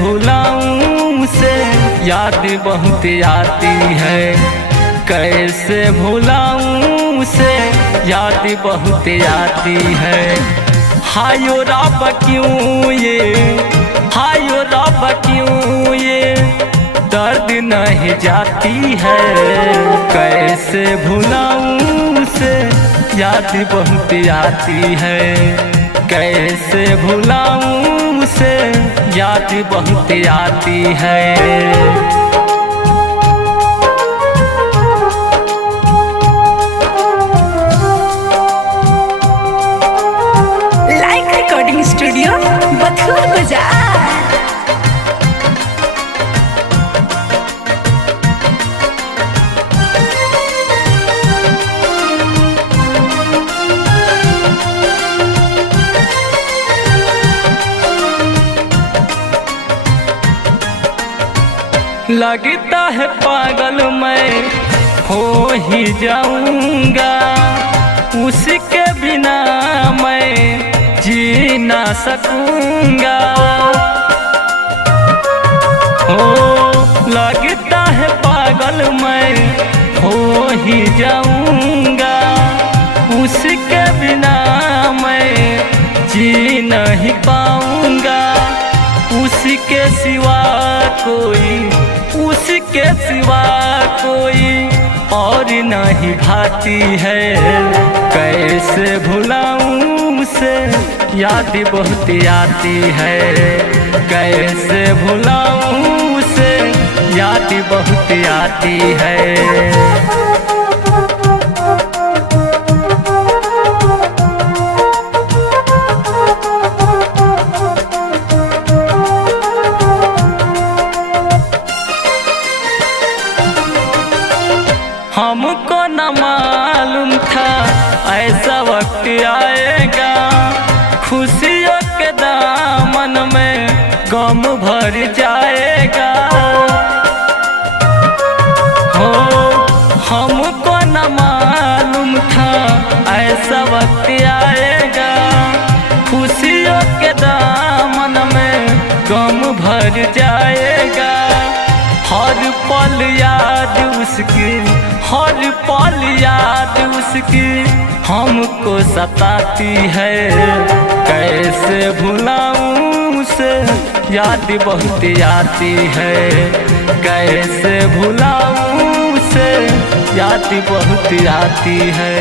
भुलाऊं उसे, याद बहुत आती है। कैसे भुलाऊं उसे, याद बहुत आती है। हायो रब क्यों ये, हायो रब क्यों ये दर्द नहीं जाती है। कैसे भुलाऊं उसे, याद बहुत आती है। कैसे भुलाऊं उसे, याद बहुत आती है। स्टूडियो बथुआ बाजार। लगता है पागल मैं हो ही जाऊंगा, उसके बिना मैं जी ना सकूंगा। हो लगता है पागल मैं हो ही जाऊंगा, उसके बिना मैं जी नहीं पाऊंगा। उसके सिवा कोई, उसके सिवा कोई और नहीं भाती है। कैसे भुलाऊं उसे, याद बहुत आती है। कैसे भुलाऊं उसे, याद बहुत आती है। हमको न मालूम था ऐसा वक्त आएगा, खुशियों के दामन में गम भर जाएगा। हो हमको न मालूम था ऐसा वक्त आएगा, खुशियों के दामन में गम भर जाएगा। हर पल याद उसकी, हर पल याद उसकी हमको सताती है। कैसे भुलाऊं उसे, याद बहुत आती है। कैसे भुलाऊं उसे, याद बहुत आती है।